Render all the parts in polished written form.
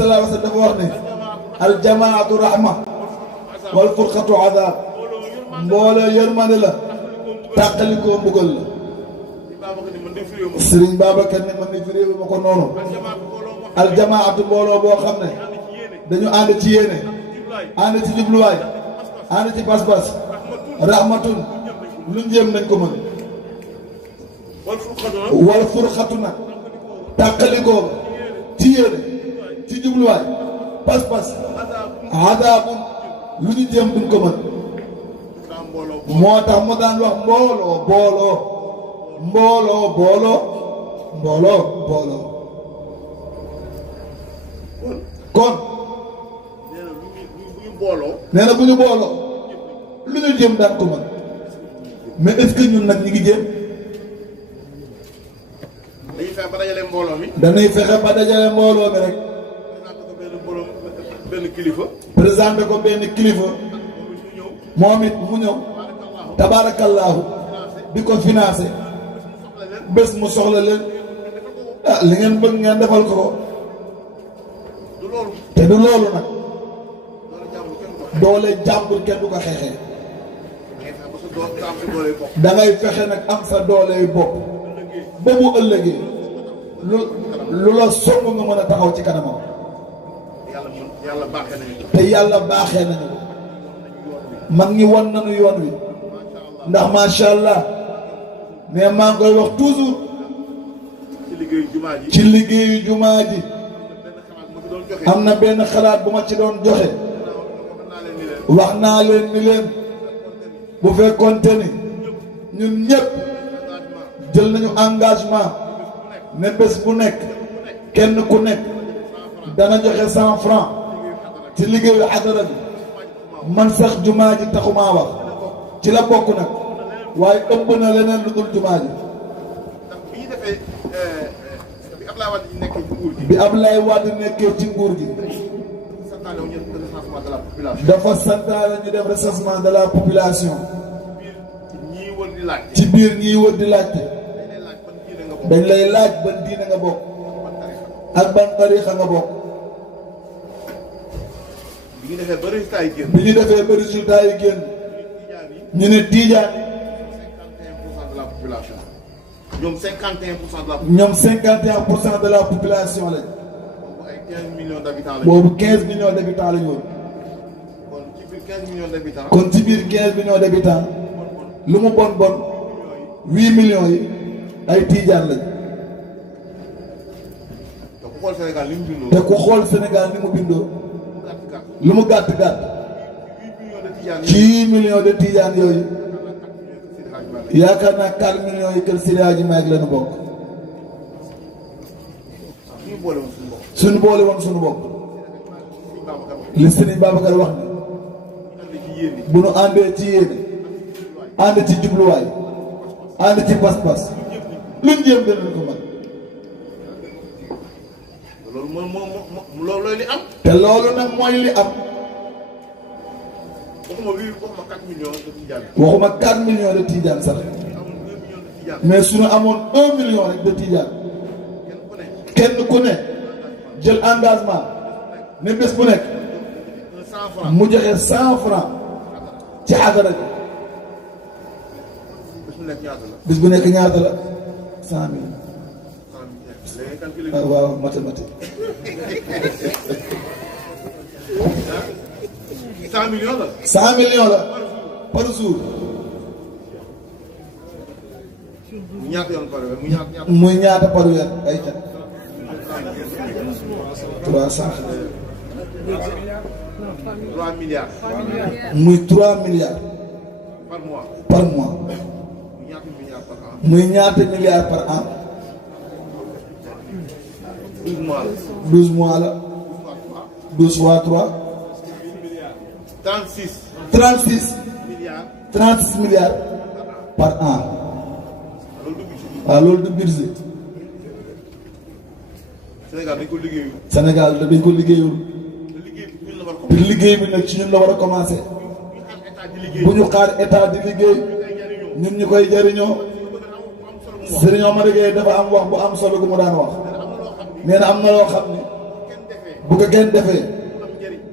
sallallahu alayhi wa sallam dafa wax ne aljamaatu rahma wal furqatu adab mbooloo yërmande la tàqalikoo mbugal la Sëriñ Babacar ne man ni fi réew ma ko noonu aljamaatu mbooloo boo xam ne dañu ànd ci yéene ànd ci jubluwaay ànd ci pas-pas rahmatun lu njëm nañ ko mën wal furqatu nag tàqalikoo ci yéene ci jubluwaay pas-pas adabun lu ñu jëm duñ ko mën moo tax mu daan wax mbooloo booloo mbooloo booloo mbooloo booloo kon nee na bu ñu booloo lu ñu jëm daan ko mën mais est-ce que ñun nag ñi ngi jëm dañuy fexe ba dajale mbooloo mi. dañuy fexe ba dajale mbooloo mi rek. benn kilifa. présenté ko benn kilifa. moom it mu ñëw. tabaarakallaahu di ko financé. bés mu soxla leen. ah li ngeen bëgg ngeen defal ko ko. te du loolu nag. doole jàmbur kenn du ko xeexee. da ngay fexe nag am sa doole bopp. ba mu ëllëgee. lu la song nga mën a taxaw ci kanamam. yàlla baaxee nañu ko. te yàlla baaxee nañu ko. mag ñi won nañu yoon wi. ndax macha allah. mais maa ngi koy wax toujours. ci liggéeyu jumaa ji. am na benn xalaat bu ma ci doon joxe. wax naa leen ni leen. bu fekkoonte ni. ñun ñëpp. jël nañu engagement. ne bés bu nekk. kenn ku nekk. dana joxe 100 francs. ci liggéeyu xadara bi. man sax jumaa ji taxumaa wax. ci la bokk nag. waaye ëpp na leneen lu dul jumaa ji. bi Ablaye Wade nekkee ci nguur gi. dafa santaane ñu def recensement de la population. ci biir ñiy wër di laajte. dañ lay laaj ban diine nga bokk. ak ban tariixa nga bokk. bi ñu defee ba résultat yi génn. bi ñu defee ba résultat yi génn. ñu ne Tijaan. ñoom 51% de la. ñoom 51% de la population lañ. boobu ay 15 millions d'habitants lañ. boobu 15 millions d'habitants lañ woon. kon ci biir 15 millions d'habitants. kon ci biir 15 millions d'habitants. lu mu bon bon. 8 millions yi. ay Tijaan lañ. te ku xool Sénégal ni mu bindoo. te ku xool Sénégal ni mu bindoo. lu mu gàtt gàtt. 8 millions de Tijaan yooyu. yaakaar naa 4 millions yi kër Seydi Hadji Malick la ñu bokk. suñu boole woon suñu bopp. li Sëriñ Babacar wax ne. bu nu àndee ci yéene. ànd ci jubluwaay. ànd ci pas-pas. luñ jéem danañ ko mën. loolu li am. te loolu nag mooy li am. waxuma 4 millions de Tidiane. waxuma 4 millions de Tidiane sax. mais suñu amoon 1 million rek de Tidiane. kenn ku ne. jël engagement. ne bés bu nekk. mu joxe 100 francs. ci xadara bi. bés bu nekk ñaata la. 100 000. waaw mathématique. 100 millions la. 100 millions la par jour. mu ñaata yoon par weer muy ñaata par weer ay at. 300. 3 milliards. muy 3 milliards. par mois. par mois. muy ñaata milliards par an. 12 mois la. 12 mois la. 12 fois 3. 36. 36. milliards. 36 milliards par an. waaw loolu du budget. Sénégal dañ ko liggéeyul. Sénégal dañ ko liggéeyul. te liggéey bi nag ci ñun la war a commencé. bu ñu xaar état di liggéey. ñun ñu koy jëriñoo. Serigne Omar Gueye dafa am wax bu am solo gu mu daan wax. nee na am na loo xam ne. bu ko kenn defee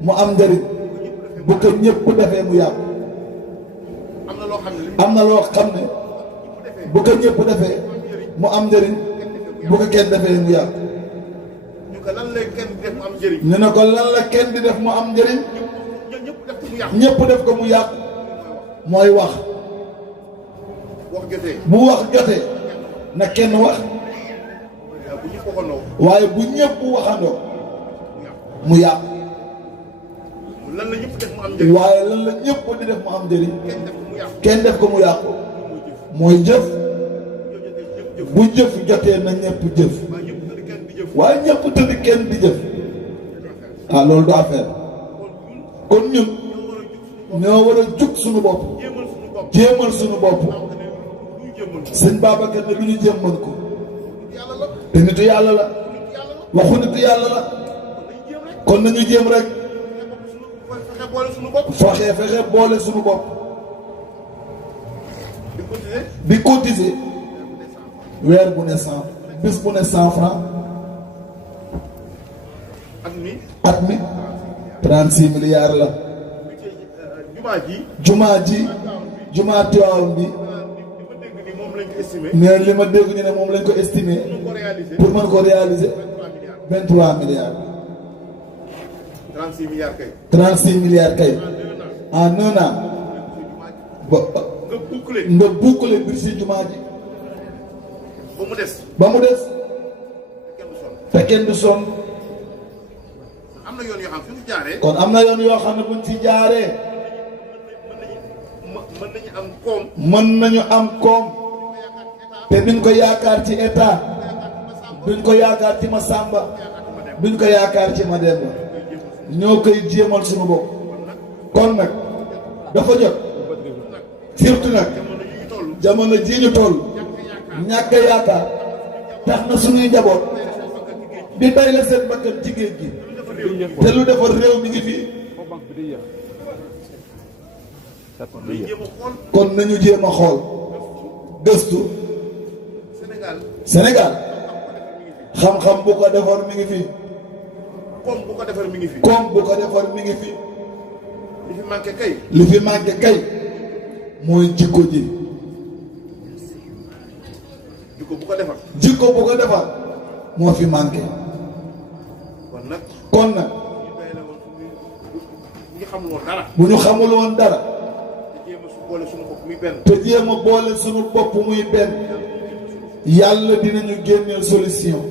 mu am njëriñ bu ko ñëpp defee mu yàqu am na loo xam ne bu ko ñëpp defee mu am njëriñ bu ko kenn defee mu yàqu ñu ne ko lan la kenn di def mu am njëriñ ñëpp def ko mu yàqu mooy wax bu wax jotee na kenn wax waaye bu ñëpp waxandoo mu yàqu waaye lan la ñëpp di def mu am njëriñ kenn def ko mu yàqu mooy jëf bu jëf jotee na ñëpp jëf waaye ñëpp tëdd kenn di jëf ah loolu du affaire kon ñun ñoo war a jug suñu bopp jéemal suñu bopp sëñ Babacar ne lu ñu jéem mën ko te nitu yàlla la waxu nitu yàlla la kon nañu jéem rek fexe boole suñu bopp di cotiser weer bu ne 100 bis bu ne 100 francs at mi 36 milliards la jumaa ji jumaa Tiwaawan bi mais li ma dégg ñu ne moom lañ ko estimé pour mën ko réaliser 23 milliards 36 milliards kay en un an ba nga boucler bir si jumaa ji ba mu des te kenn du sonn kon am na yoon yoo xam ne buñ ci jaaree mën nañu am koom te duñ ko yaakaar ci état duñ ko yaakaar ci ma Samba duñ ko yaakaar ci ma Demba ñoo koy jéemal suñu bopp kon nag dafa jot surtout nag jamono ji ñu toll ñàkk yaakaar tax na suñuy njaboot di bay la seen bakkan ci géej gi te lu defar réew mi ngi fii kon nañu jéem a xool gëstu Sénégal xam-xam bu ko defar mi ngi fi koom bu ko defar mi ngi fi koom bu ko defar mi ngi fi li fi manqué kay mooy jikko ji jikko bu ko defar moo fi manqué kon nag bu ñu xamul woon dara te jéem a boole suñu bopp muy benn yàlla dinañu génneel solution